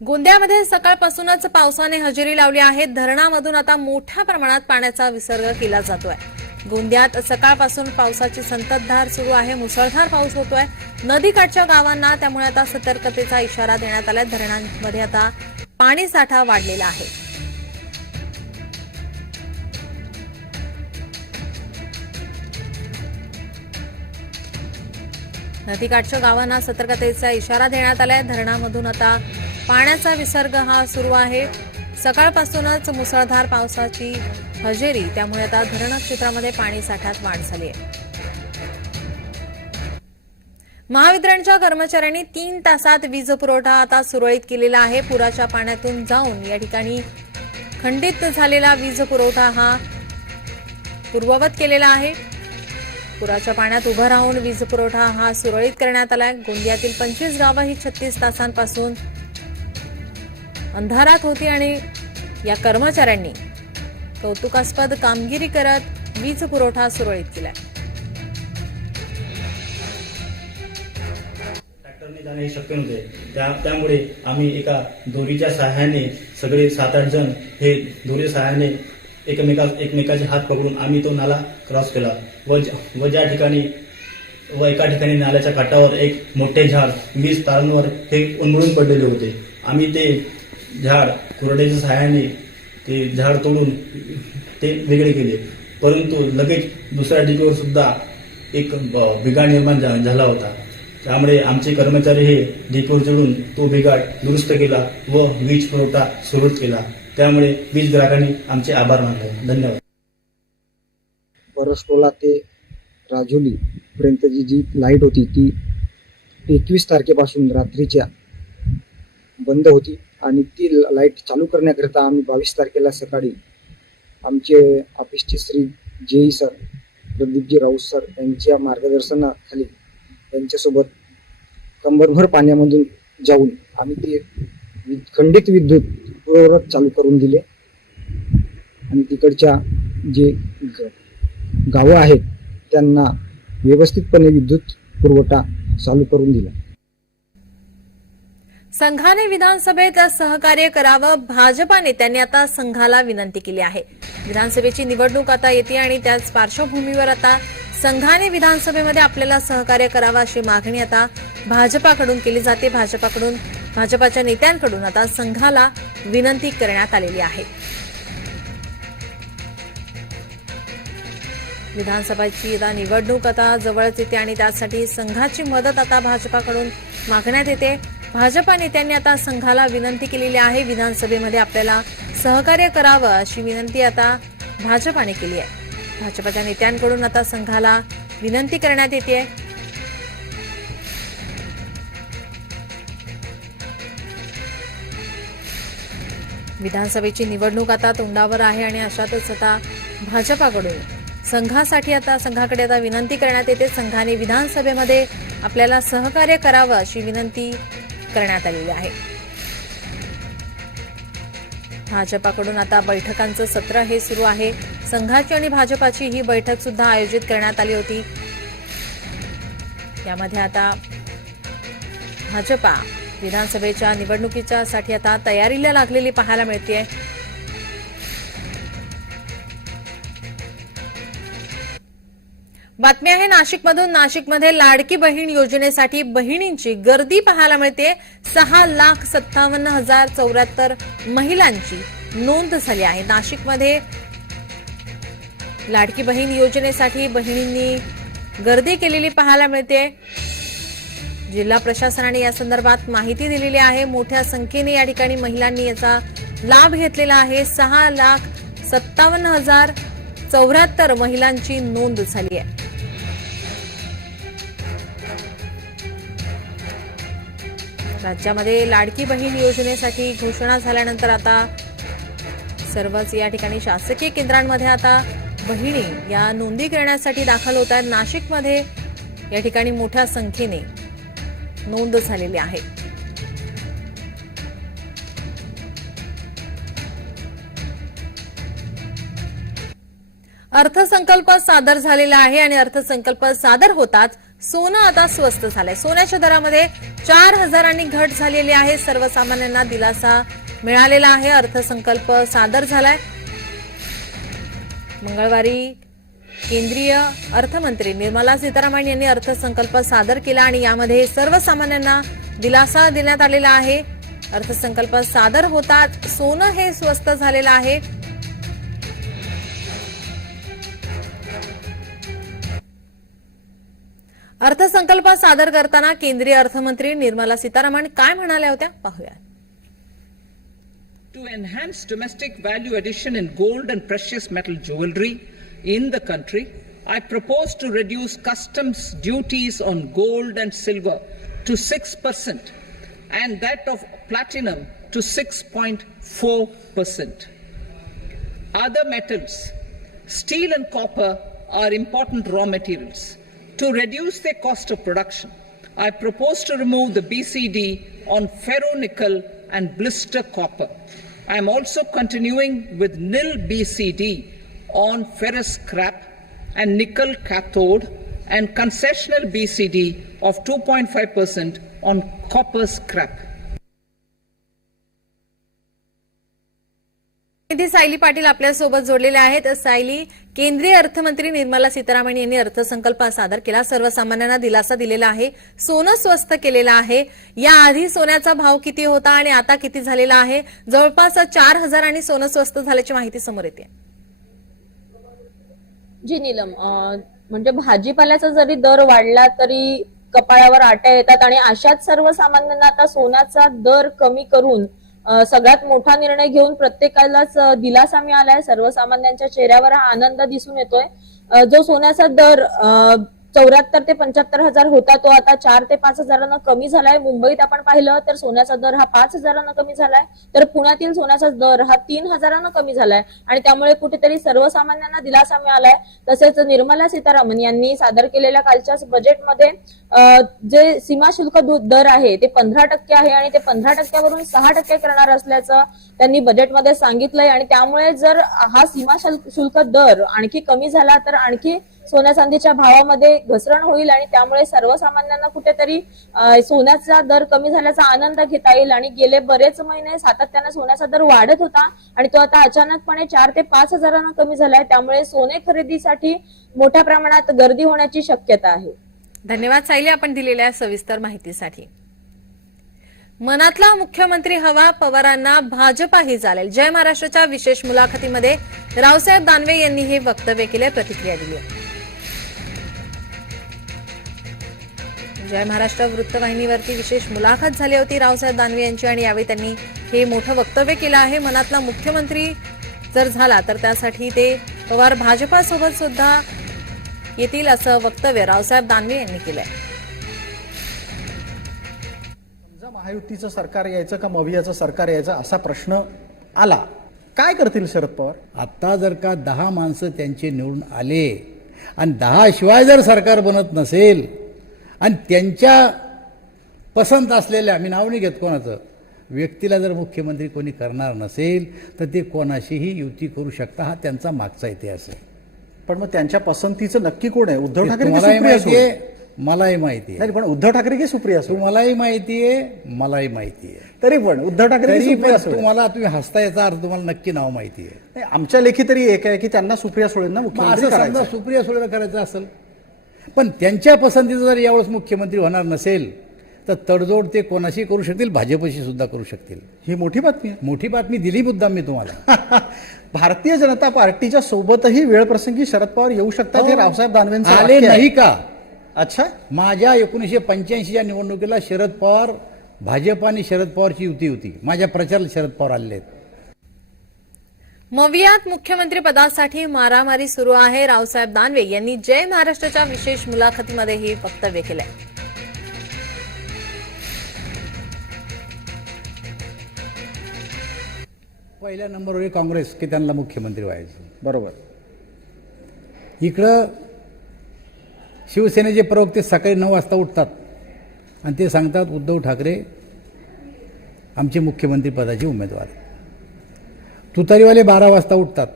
गोंदियामध्ये सकाळपासूनच पावसाने हजेरी लावली आहे धरणामधून आता मोठ्या प्रमाणात पाण्याचा विसर्ग केला जातोय. गोंदियात सकाळपासून पावसाची संततधार सुरू आहे. मुसळधार पाऊस होतोय. नदीकाठच्या गावांना त्यामुळे आता सतर्कतेचा इशारा देण्यात आलाय. धरणांमध्ये आता पाणी साठा वाढलेला आहे. नदीकाठच्या गावांना सतर्कतेचा इशारा देण्यात आलाय. धरणामधून आता पाण्याचा विसर्ग हा सुरू आहे. सकाळपासूनच मुसळधार पावसाची हजेरी. त्यामुळे आता धरण क्षेत्रामध्ये पाणी साठ्यात वाढ झाली आहे. महावितरणच्या कर्मचाऱ्यांनी तीन तासात वीज पुरवठा आता सुरळीत केलेला आहे. पुराच्या पाण्यातून जाऊन या ठिकाणी खंडित झालेला वीज पुरवठा हा पूर्ववत केलेला आहे. पुराच्या पाण्यात उभं राहून वीज पुरवठा हा सुरळीत करण्यात आलाय. गोंदियातील पंचवीस गावं ही छत्तीस तासांपासून अंधारात होती आणि या कर्मचाऱ्यांनी कौतुकास्पद कामगिरी करत वीज पुरवठा सुरळीत केला. ट्रॅक्टरने जाणे हे शक्य नव्हते. त्या त्यामुळे आम्ही एका दोरीच्या सहाय्याने सगळे सात आठ जण हे दोरी सहाय्याने एकमेका एकमेकाचे हात पकडून आम्ही तो नाला क्रॉस केला. व ज- व ज्या ठिकाणी व एका ठिकाणी नाल्याच्या काठावर एक मोठे झाड वीज तारांवर हे उन्मळून पडलेले होते. आम्ही ते झाड कुरड्याच्या सहाय्याने ते झाड तोडून ते वेगळे केले. परंतु लगेच दुसऱ्या डिगीवर सुद्धा एक ब- बिघाड निर्माण झा- झाला होता. त्यामुळे आमचे कर्मचारी हे डिपोर चढून तो बिघाड दुरुस्त केला व वीज पुरवठा सुरू केला. त्यामुळे वीज ग्राहकांनी आमचे आभार मानले. धन्यवाद. परसटोला ते राजोली पर्यंतची जी लाइट होती ती एकवीस तारखेपासून रात्रीच्या बंद होती. आणि ती लाइट चालू करण्याकरिता आम्ही बावीस तारखेला सकाळी आमचे ऑफिसचे Shri JE sir Pradeepji Raut sir यांच्या मार्गदर्शनाखाली यांच्यासोबत कंबरभर पाण्यामधून जाऊन आम्ही ते वि- खंडित विद्युत पूर्ववत चालू करून दिले. आणि तिकडच्या जे ग- गावं आहेत त्यांना व्यवस्थितपणे विद्युत पुरवठा चालू करून दिला. संघाने विधानसभेत सहकार्य करावं भाजपा नेत्यांनी आता संघाला विनंती केली आहे. विधानसभेची निवडणूक आता येते आणि त्याच पार्श्वभूमीवर आता संघाने विधानसभेमध्ये आपल्याला सहकार्य करावं अशी मागणी आता भाजपाकडून केली जाते. भाजपाकडून भाजपाच्या नेत्यांकडून आता संघाला विनंती करण्यात आलेली आहे. विधानसभेची आता निवडणूक आता जवळच येते आणि त्यासाठी संघाची मदत आता भाजपाकडून मागण्यात येते. भाजपा नेत्यांनी आता संघाला विनंती केलेली आहे. विधानसभेमध्ये आपल्याला सहकार्य करावं अशी विनंती आता भाजपाने केली आहे. भाजपाच्या नेत्यांकडून आता संघाला विनंती करण्यात येते विधानसभेची निवडणूक आता तोंडावर आहे आणि अशातच आता भाजपाकडून संघासाठी आता संघाकडे आता विनंती करण्यात येते. संघाने विधानसभेमध्ये आपल्याला सहकार्य करावं अशी विनंती करण्यात आलेली आहे. भाजपाकडून आता बैठकांचं सत्र हे सुरू आहे. संघाची आणि भाजपाची ही बैठक सुद्धा आयोजित करण्यात आली होती. यामध्ये आता भाजपा विधानसभेच्या निवडणुकीच्या साठी आता तयारीला लागलेली पाहायला मिळते बातमी आहे नाशिकमधून. नाशिकमध्ये लाडकी बहीण योजनेसाठी बहिणींची गर्दी पाहायला मिळते. सहा लाख सत्तावन्न हजार चौऱ्याहत्तर महिलांची नोंद झाली आहे. नाशिकमध्ये लाडकी बहीण योजनेसाठी बहिणींनी गर्दी केलेली पाहायला मिळते. जिल्हा प्रशासनाने या संदर्भात माहिती दिलेली आहे. मोठ्या संख्येने या ठिकाणी महिलांनी याचा लाभ घेतलेला आहे. सहा लाख सत्तावन्न हजार चौऱ्याहत्तर महिलांची नोंद झाली आहे. राज्यामध्ये लाडकी बहीण योजनेसाठी घोषणा झाल्यानंतर आता सर्वच या ठिकाणी शासकीय केंद्रांमध्ये आता बहिणी या नोंदी करण्यासाठी दाखल होत आहेत. नाशिकमध्ये या ठिकाणी मोठ्या संख्येने नोंद झालेली आहे. अर्थसंकल्प सादर झालेला आहे आणि अर्थसंकल्प सादर होताच सोनं आता स्वस्त झालंय. सोन्याच्या दरामध्ये चार हजारांनी घट झालेली आहे. सर्वसामान्यांना दिलासा मिळालेला आहे. अर्थसंकल्प सादर झालाय. मंगळवारी केंद्रीय अर्थमंत्री निर्मला सीतारामन यांनी अर्थसंकल्प सादर केला आणि यामध्ये सर्वसामान्यांना दिलासा देण्यात आलेला आहे. अर्थसंकल्प सादर होतात सोनं हे स्वस्त झालेलं आहे. अर्थसंकल्प सादर करताना केंद्रीय अर्थमंत्री निर्मला सीतारामन काय म्हणाल्या होत्या पाहूया To enhance domestic value addition in gold and precious metal jewelry in the country, I propose to reduce customs duties on gold and silver to 6% and that of platinum to 6.4%. Other metals, steel and copper, are important raw materials. To reduce their cost of production, I propose to remove the BCD on ferronickel and blister copper. I am also continuing with nil BCD on ferrous scrap and nickel cathode and concessional BCD of 2.5% on copper scrap. निधी सायली पाटील आपल्यासोबत जोडलेले आहेत. सायली केंद्रीय अर्थमंत्री निर्मला सीतारामन यांनी अर्थसंकल्प सादर केला. सर्वसामान्यांना दिलासा दिलेला आहे. सोनं स्वस्त केलेलं आहे. याआधी सोन्याचा भाव किती होता आणि आता किती झालेला आहे? जवळपास चार हजारांनी सोनं स्वस्त झाल्याची माहिती समोर येते. जी नीलम म्हणजे भाजीपाल्याचा जरी दर वाढला तरी कपाळावर आट्या येतात आणि अशाच सर्वसामान्यांना आता सोन्याचा दर कमी करून सगळ्यात मोठा निर्णय घेऊन प्रत्येकालाच दिलासा मिळालाय. सर्वसामान्यांच्या चेहऱ्यावर हा आनंद दिसून येतोय. जो सोन्याचा दर चौऱ्याहत्तर ते पंच्याहत्तर हजार होता तो. आता चार ते पाच हजारांना कमी झालाय. मुंबईत आपण पाहिलं तर सोन्याचा दर हा पाच हजारांना कमी झालाय. तर पुण्यातील सोन्याचा दर हा तीन हजारांना कमी झालाय. आणि त्यामुळे कुठेतरी सर्वसामान्यांना दिलासा मिळालाय. तसेच निर्मला सीतारामन यांनी सादर केलेल्या कालच्याच बजेटमध्ये जे सीमा शुल्क दर आहे ते पंधरा टक्के आहे आणि ते पंधरा टक्क्यावरून सहा टक्के करणार असल्याचं त्यांनी बजेटमध्ये सांगितलंय. आणि त्यामुळे जर हा सीमा शुल्क शुल्क दर आणखी कमी झाला तर आणखी सोन्या चांदीच्या भावामध्ये घसरण होईल आणि त्यामुळे सर्वसामान्यांना कुठेतरी सोन्याचा दर कमी झाल्याचा आनंद घेता येईल. आणि गेले बरेच महिने सातत्यानं सोन्याचा दर वाढत होता आणि तो आता अचानकपणे चार ते पाच हजारांना कमी झालाय. त्यामुळे सोने खरेदीसाठी मोठ्या प्रमाणात गर्दी होण्याची शक्यता आहे. धन्यवाद सायली आपण दिलेल्या सविस्तर माहितीसाठी. मनातला मुख्यमंत्री हवा पवारांना भाजपाही चालेल. जय महाराष्ट्राच्या विशेष मुलाखतीमध्ये रावसाहेब दानवे यांनी हे वक्तव्य केले प्रतिक्रिया दिली जय महाराष्ट्र. वृत्तवाहिनीवरती विशेष मुलाखत झाली होती रावसाहेब दानवे यांची आणि यावेळी त्यांनी हे मोठं वक्तव्य केलं आहे. मनातला मुख्यमंत्री जर झाला तर त्यासाठी ते पवार भाजपासोबत सुद्धा येतील असं वक्तव्य रावसाहेब दानवे यांनी केलंय. समजा महायुतीचं सरकार यायचं का मवियाचं सरकार यायचं असा प्रश्न आला काय करतील शरद पवार? आत्ता जर का दहा माणसं त्यांचे निवडून आले आणि दहा शिवाय जर सरकार बनत नसेल आणि त्यांच्या पसंत असलेल्या मी नाव नाही घेत कोणाचं व्यक्तीला जर मुख्यमंत्री कोणी करणार नसेल तर ते कोणाशीही युती करू शकता हा त्यांचा मागचा इतिहास आहे पण मग त्यांच्या पसंतीचं नक्की कोण आहे उद्धव ठाकरे सुप्रिया माहिती सुळे? आहे मलाही माहिती आहे पण उद्धव ठाकरे की सुप्रिया सुळे? तुम्हालाही माहिती आहे मलाही माहिती आहे तरी पण उद्धव ठाकरे सुळे? तुम्हाला तुम्ही हसता याचा अर्थ तुम्हाला नक्की नाव माहिती आहे आमच्या लेखी तरी एक आहे की त्यांना सुप्रिया सुळेंना मुख्यमंत्री असं. सुप्रिया सुळेला करायचं असेल पण त्यांच्या पसंतीचं जर यावेळेस मुख्यमंत्री होणार नसेल तर तडजोड ते कोणाशी करू शकतील? भाजपशी सुद्धा करू शकतील. ही मोठी बातमी मोठी बातमी दिली मुद्दाम मी तुम्हाला. आहे भारतीय जनता पार्टीच्या सोबतही वेळ प्रसंगी शरद पवार येऊ शकतात हे रावसाहेब दानवेंचं आले आहे. नाही का? अच्छा. माझ्या एकोणीसशे पंच्याऐंशीच्या निवडणुकीला शरद पवार भाजप आणि शरद पवारची युती होती. माझ्या प्रचाराला शरद पवार आलेले आहेत. मवियात मुख्यमंत्री पदासाठी मारामारी सुरू आहे. रावसाहेब दानवे यांनी जय महाराष्ट्राच्या विशेष मुलाखतीमध्ये हे वक्तव्य केलंय. पहिल्या नंबरवर काँग्रेस की त्यांना मुख्यमंत्री व्हायचं. बरोबर. इकडं शिवसेनेचे प्रवक्ते सकाळी नऊ वाजता उठतात आणि ते सांगतात उद्धव ठाकरे आमचे मुख्यमंत्री पदाचे उमेदवार तुतारीवाले बारा वाजता उठतात.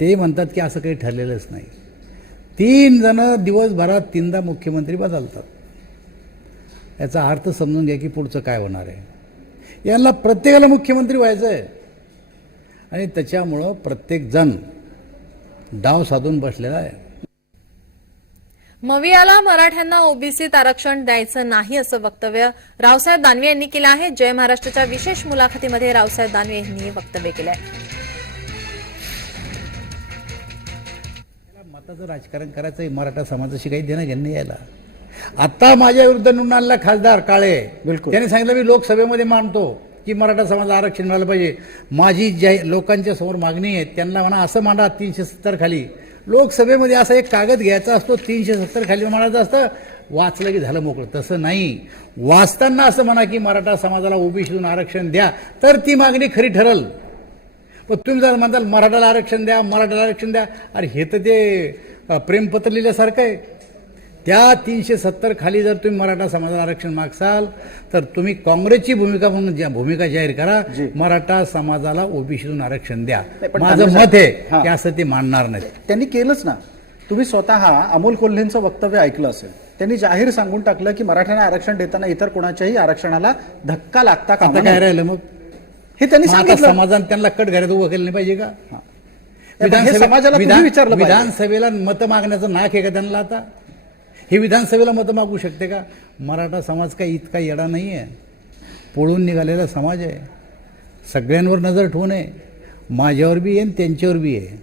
ते म्हणतात की असं काही ठरलेलंच नाही. तीन जण दिवसभरात तीनदा मुख्यमंत्री बदलतात. याचा अर्थ समजून घ्या की पुढचं काय होणार आहे. यांना प्रत्येकाला मुख्यमंत्री व्हायचं आहे. आणि त्याच्यामुळं प्रत्येकजण डाव साधून बसलेला आहे. मवियाला मराठ्यांना ओबीसीत आरक्षण द्यायचं नाही असं वक्तव्य रावसाहेब दानवे यांनी केलं आहे. जय महाराष्ट्राच्या विशेष मुलाखतीमध्ये रावसाहेब दानवे यांनी हे वक्तव्य केलं आहे. मताचं राजकारण करायचं आहे मराठा समाजाशी काही देणं घेणं यायला आता माझ्या विरुद्ध निवडून आलेला खासदार काळे बिलकुल. त्याने सांगितलं मी लोकसभेमध्ये मांडतो की मराठा समाज आरक्षण मिळालं पाहिजे. माझी ज्या लोकांच्या समोर मागणी आहे त्यांना म्हणा असं मांडा तीनशे सत्तर खाली. लोकसभेमध्ये असा एक कागद घ्यायचा असतो तीनशे सत्तर खाली म्हणायचं असतं वाचलं की झालं मोकळं. तसं नाही. वाचताना असं म्हणा की मराठा समाजाला ओबीसीतून आरक्षण द्या तर ती मागणी खरी ठरल. पण तुम्ही जर म्हणताल मराठाला आरक्षण द्या मराठाला आरक्षण द्या अरे हे तर ते प्रेमपत्र लिहिल्यासारखं आहे. त्या तीनशे सत्तर खाली जर तुम्ही मराठा समाजाला आरक्षण मागसाल तर तुम्ही काँग्रेसची भूमिका म्हणून भूमिका जाहीर करा. मराठा समाजाला ओबीसीतून आरक्षण द्या. नाही, माझं मत आहे. की असं ते मानणार नाहीत. त्यांनी केलंच ना. तुम्ही स्वतः अमोल कोल्हेंचं वक्तव्य ऐकलं असेल. त्यांनी जाहीर सांगून टाकलं की मराठ्यांना आरक्षण देताना इतर कोणाच्याही आरक्षणाला धक्का लागता आता काय. राहिलं मग? हे त्यांनी सांगितलं. समाजाने त्यांना कट घरात उभं केलं नाही पाहिजे का? समाजाला. विधानसभेला मतं मागण्याचं नाक आहे का त्यांना आता? हे विधानसभेला मतं मागू शकते का? मराठा समाज काही इतका येडा नाही आहे पळून निघालेला समाज आहे. सगळ्यांवर नजर ठेवू नये. माझ्यावर बी आहे आणि त्यांच्यावर बी आहे.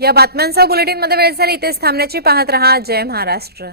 या बातम्यांचा बुलेटिनमध्ये वेळ झाली. इथेच थांबण्याची पाहत रहा. जय महाराष्ट्र.